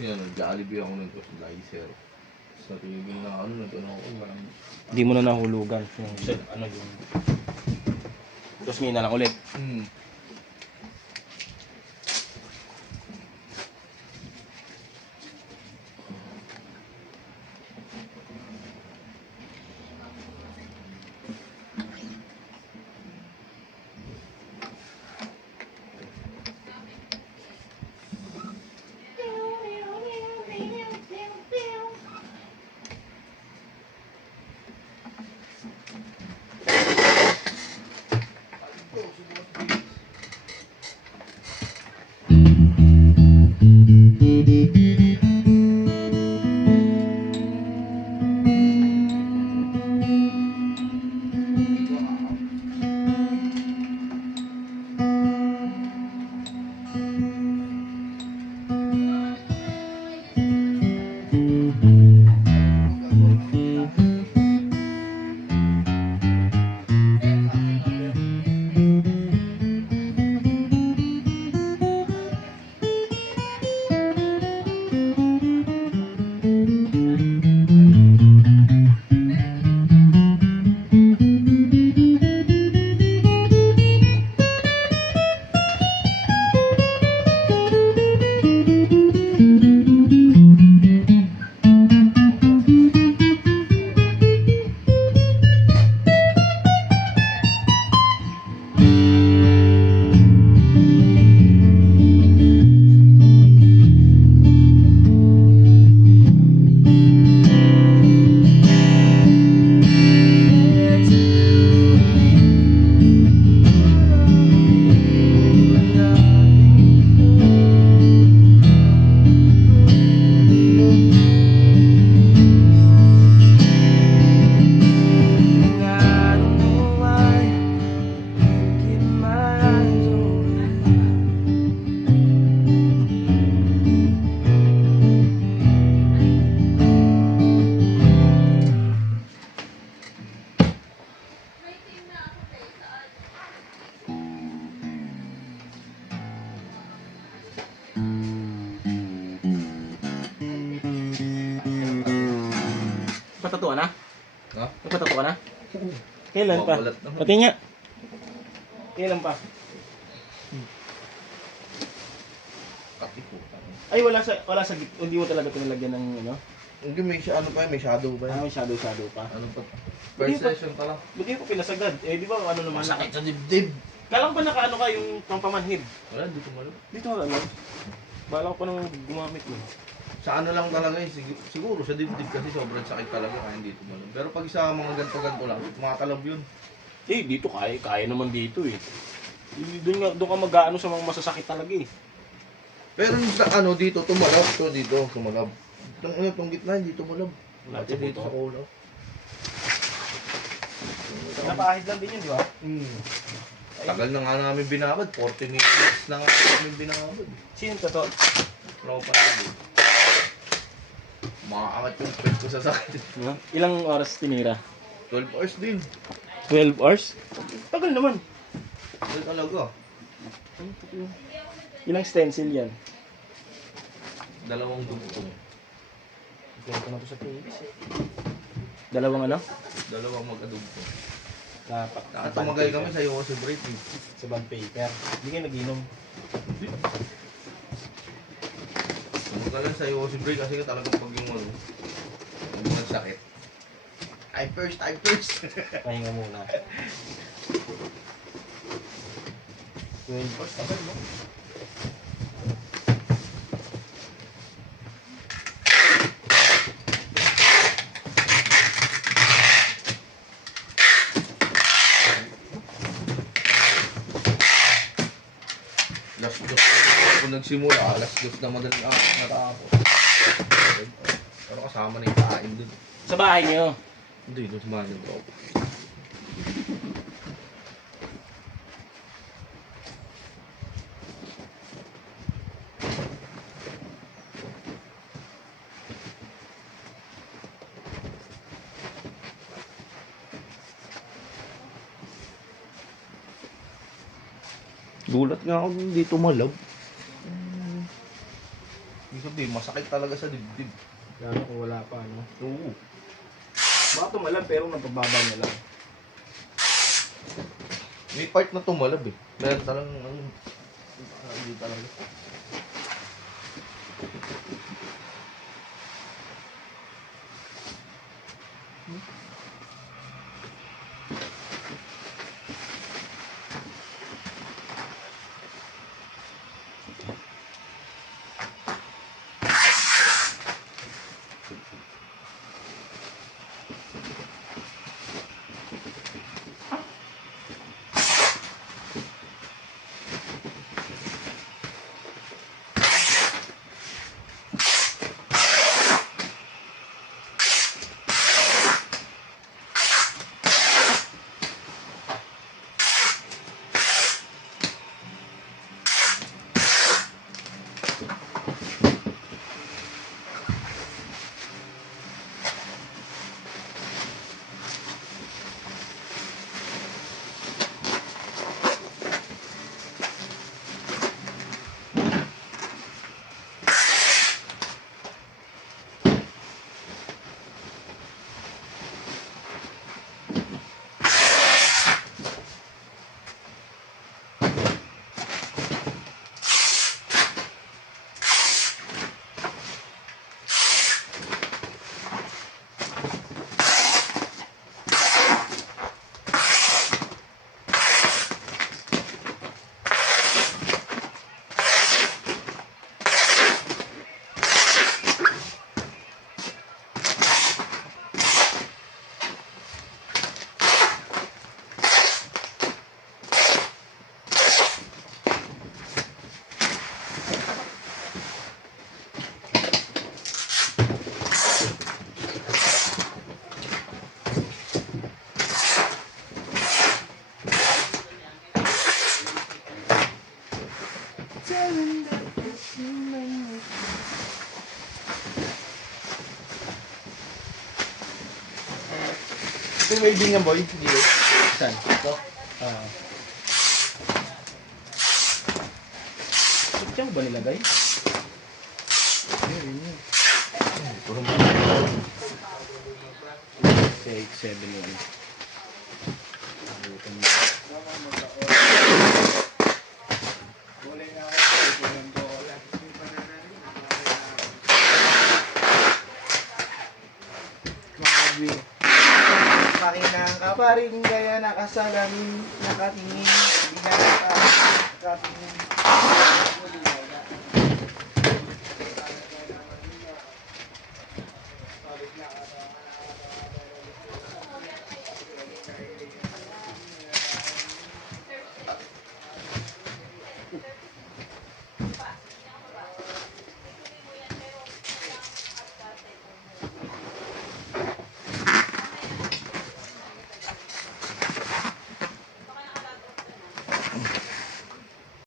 Yan, nag-Jollibee ako nito sa Licer. Sa tigil na ano, nag-ano ako, parang... Hindi mo na nahulugan yung ano yung... Tapos ngayon na lang ulit. Patatuan na? Ha? Patatuan na? Kailan pa? Mabalat naman. Pati nga. Kailan pa? Pati po. Ay wala sa hindi mo talaga pinalagyan ng ano? Hindi, may ano pa yun, may shadow pa yun. May shadow pa. Ano pa? Hindi First pa. session pa lang. Buti ko pinasagad. Eh di ba ano naman? Masakit sa dibdib. Kalang ba nakaano ka yung pampamanhid? Wala, hindi ko malo. Dito nga lang. Bala ko pa nang gumamit mo. Sa ano lang talaga eh, siguro sa dibdib kasi sobrang sakit talaga kaya hindi tumalon. Pero pag sa mga ganto-ganto lang, tumatalab yun. Eh dito kaya naman dito eh. Doon ka mag-aano sa mga masasakit talaga eh. Pero yung sa ano dito, tumalab. To dito, tumalab. Itong gitna, hindi tumalab. Wala Pati dito sa ulo. Napahid lang din yun, di ba? Tagal na nga namin binabad, 40 minutes na nga namin binabad. Sino to? Tropa namin. Makaangat yung pet ko sa sakit. Ilang oras tinira? 12 hours din. 12 hours? Tagal naman. Tagal talaga. Ilang stencil yan? Dalawang dugtong. Ito na to sa playlist eh. Dalawang ano? Dalawang mag-adugtong. Tumagay kami sa Yossi Break eh. sa bond paper. Hindi kayo nag-inom. Tumagalan sa Yossi Break kasi talagang pag yung ano, yung sakit. I first. Pahinga muna. 12 hours, tagal mo. Last dos ako nagsimula, last dos na madaling natapos. Pero kasama na yung kain dun. Sa bahay niyo? Hindi, doon sa mga nag-drop. Gulat nga ako dito malab. Ibig sabihin, masakit talaga sa dibdib. Lalo kung wala pa, no? Oo. Baka tumalab pero napababa niya lang. May part na tumalab eh. Meron talagang hindi talaga. Ito yung welding niya, boy. Hindi eh. Saan? Ito. Ba't siya ba nilagay? Puro mo. 671. Makinang ka pa rin kaya nakasalamin, nakatingin, hindi na nakatingin.